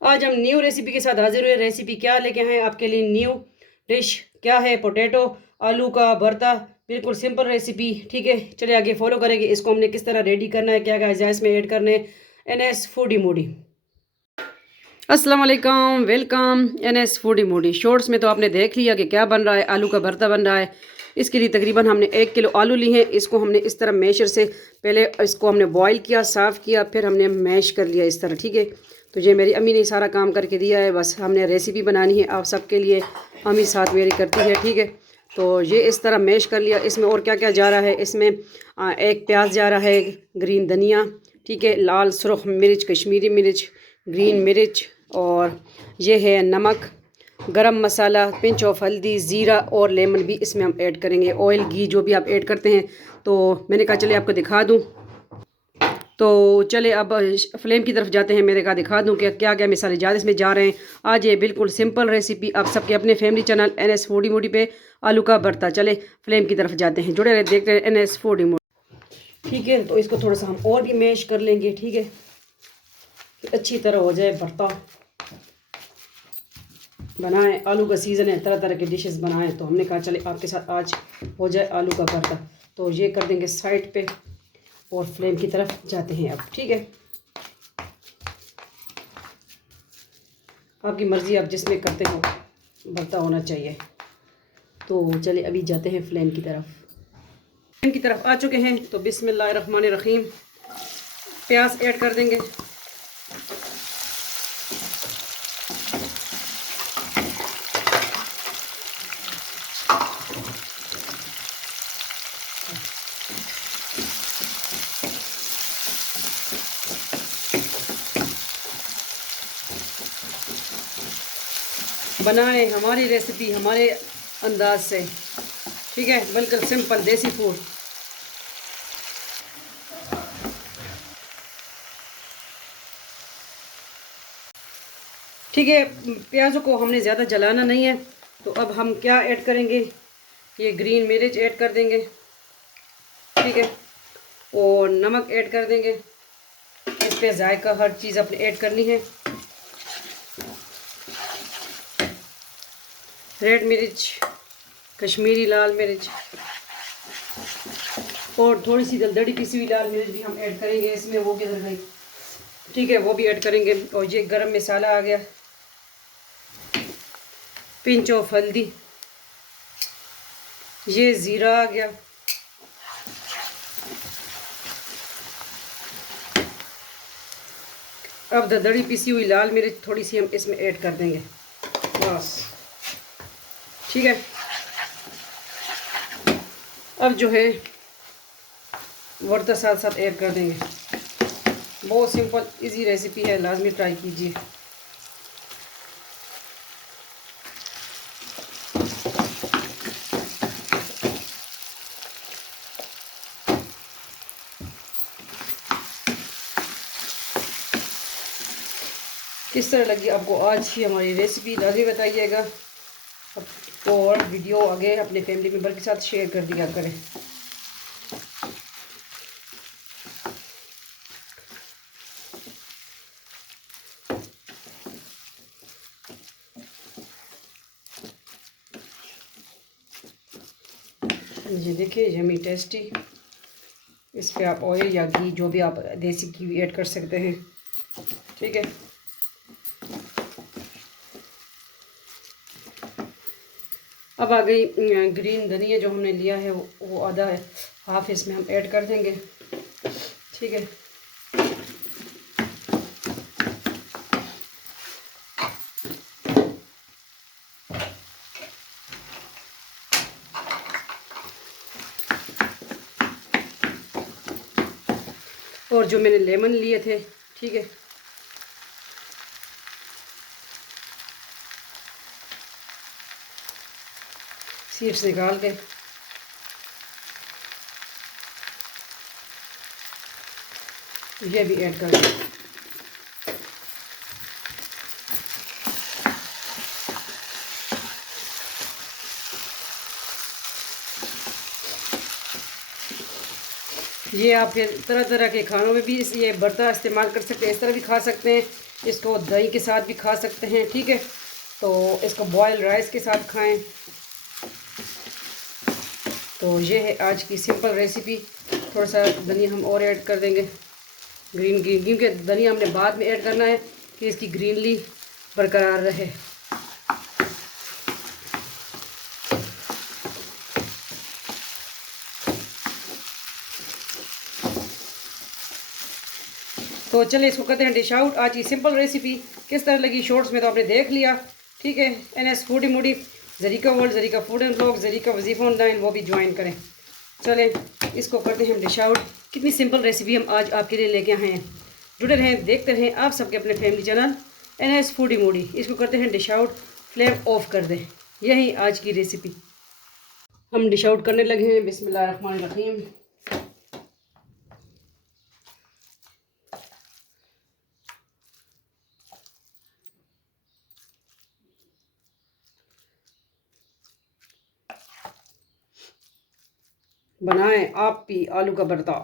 आज हम new recipe के साथ हाजिर हुए। रेसिपी क्या लेके आए आपके लिए? न्यू डिश क्या है? पोटैटो आलू का भरता। बिल्कुल सिंपल रेसिपी। ठीक है, चलिए आगे फॉलो करेंगे। इसको हमने किस तरह रेडी करना है, क्या क्या अज़ाइज़ इसमें ऐड करने हैं। NS foodie Moody. अस्सलाम वालेकुम, welcome NS foodie Moody. Shorts में तो आपने देख लिया कि क्या बन रहा है, आलू का भरता बन रहा है। इसके लिए तकरीबन हमने 1 किलो आलू लिए हैं। इसको हमने इस तरह मैशर से पहले इसको हमने बॉईल किया, साफ़ किया, फिर हमने मैश कर लिया इस तरह। ठीक है, तो ये मेरी अम्मी ने सारा काम करके दिया है, बस हमने रेसिपी बनानी है आप सबके लिए। अम्मी साथ मेरी करती है। ठीक है, तो ये इस तरह मैश कर लिया। इसमें और क्या क्या जा रहा है? इसमें एक प्याज जा रहा है, ग्रीन धनिया, ठीक है, लाल सुरख मिर्च, कश्मीरी मिर्च, ग्रीन मिर्च, और ये है नमक, गरम मसाला, पिंच ऑफ हल्दी, ज़ीरा और लेमन भी इसमें हम ऐड करेंगे। ऑयल, घी जो भी आप ऐड करते हैं। तो मैंने कहा चले आपको दिखा दूँ। तो चले अब फ्लेम की तरफ जाते हैं। मेरे कहा दिखा दूँ कि क्या क्या मिसाले ज़्यादा इसमें जा रहे हैं। आज ये बिल्कुल सिंपल रेसिपी आप सबके अपने family channel NS foodie Moody पे आलू का भरता। चले फ्लेम की तरफ जाते हैं, जुड़े रहे, देखते हैं NS फूडी मूडी। ठीक है, तो इसको थोड़ा सा हम और भी मैश कर लेंगे। ठीक है, कि अच्छी तरह हो जाए भरता। बनाएं, आलू का सीज़न है, तरह तरह के डिशेस बनाएं। तो हमने कहा चले आपके साथ आज हो जाए आलू का भरता। तो ये कर देंगे साइड पे और फ्लेम की तरफ जाते हैं अब। ठीक है, आपकी मर्ज़ी, आप जिसमें करते हो भरता होना चाहिए। तो चले अभी जाते हैं फ्लेम की तरफ। फ्लेम की तरफ आ चुके हैं, तो बिस्मिल्लाहिर्रहमानिर्रहीम प्याज ऐड कर देंगे। बनाएं हमारी रेसिपी हमारे अंदाज से। ठीक है, बिल्कुल सिंपल देसी फूड। ठीक है, प्याज़ों को हमने ज़्यादा जलाना नहीं है। तो अब हम क्या ऐड करेंगे? ये ग्रीन मिर्च ऐड कर देंगे। ठीक है, और नमक ऐड कर देंगे। इस पे जायका हर चीज़ अपने ऐड करनी है। रेड मिर्च, कश्मीरी लाल मिर्च, और थोड़ी सी दलदड़ी पिसी हुई लाल मिर्च भी हम ऐड करेंगे इसमें। वो किधर गई? ठीक है, वो भी ऐड करेंगे। और ये गरम मसाला आ गया, पिंच ऑफ हल्दी, ये ज़ीरा आ गया, अब दलदड़ी पिसी हुई लाल मिर्च थोड़ी सी हम इसमें ऐड कर देंगे, बस। ठीक है, अब जो है भरता साथ साथ ऐड कर देंगे। बहुत सिंपल इजी रेसिपी है, लाजमी ट्राई कीजिए। किस तरह लगी आपको आज की हमारी रेसिपी, लाजमी बताइएगा। और वीडियो आगे अपने फैमिली मेम्बर के साथ शेयर कर दिया करें। ये देखिए यमी टेस्टी। इस पे आप ऑयल या घी, जो भी आप देसी घी भी ऐड कर सकते हैं। ठीक है, अब आ गई ग्रीन धनिया जो हमने लिया है, वो आधा हाफ इसमें हम ऐड कर देंगे। ठीक है, और जो मैंने लेमन लिए थे, ठीक है, सीड्स निकाल के ये भी ऐड कर दें। ये आप फिर तरह तरह के खानों में भी ये भरता इस्तेमाल कर सकते हैं। इस तरह भी खा सकते हैं, इसको दही के साथ भी खा सकते हैं, ठीक है। तो इसको बॉयल राइस के साथ खाएं। तो ये है आज की सिंपल रेसिपी। थोड़ा सा धनिया हम और ऐड कर देंगे, ग्रीन ग्रीन, क्योंकि धनिया हमने बाद में ऐड करना है कि इसकी ग्रीनली बरकरार रहे। तो चलिए इसको करते हैं डिश आउट। आज की सिंपल रेसिपी किस तरह लगी शॉर्ट्स में तो आपने देख लिया, ठीक है। NS फूडी मूडी, जरीका वर्ल्ड, जरीका फूड एंड ब्लॉग, जरीका वजीफ़ा ऑनलाइन, वो भी ज्वाइन करें। चलें इसको करते हैं हम डिश आउट। कितनी सिंपल रेसिपी हम आज आपके लिए लेके आए हैं। जुड़े रहें, देखते रहें आप सबके अपने family channel NS foodie Moody. इसको करते हैं डिश आउट, फ्लेम ऑफ कर दें। यही आज की रेसिपी हम डिश आउट करने लगे हैं। बिस्मिल्लाहिर्रहमानिर्रहीम। बनाएं आप भी आलू का भरता।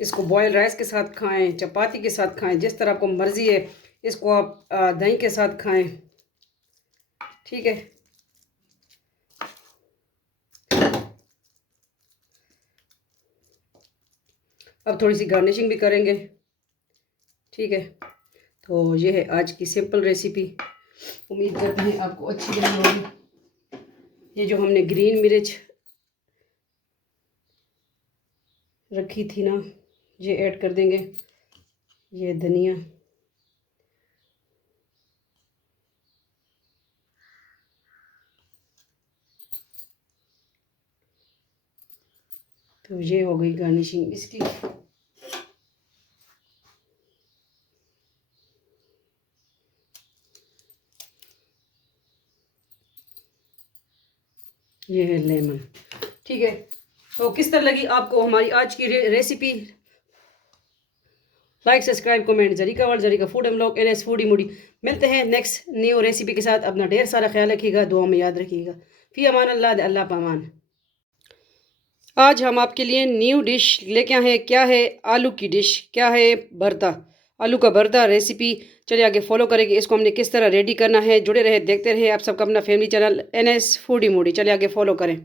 इसको बॉयल राइस के साथ खाएं, चपाती के साथ खाएं, जिस तरह आपको मर्ज़ी है। इसको आप दही के साथ खाएं, ठीक है। अब थोड़ी सी गार्निशिंग भी करेंगे, ठीक है। तो ये है आज की सिंपल रेसिपी। उम्मीद करते हैं आपको अच्छी लगी होगी। ये जो हमने ग्रीन मिर्च रखी थी ना, ये ऐड कर देंगे। ये धनिया, तो ये हो गई गार्निशिंग इसकी। ये है लेमन, ठीक है। तो किस तरह लगी आपको हमारी आज की recipe. Like subscribe comment. Zarika world, जरीका food and blog, NS foodie Moody. मिलते हैं नेक्स्ट न्यू रेसिपी के साथ। अपना ढेर सारा ख्याल रखिएगा, दुआ में याद रखिएगा। फी अमान अल्लाह, अल्लाह पामान। आज हम आपके लिए न्यू डिश लेके आए हैं। क्या है? आलू की डिश। क्या है? भरता, आलू का भरता रेसिपी। चलिए आगे फॉलो करेंगे इसको हमने किस तरह रेडी करना है। जुड़े रहे, देखते रहे आप सबका अपना family channel NS foodie Moody. चलिए आगे फॉलो करें।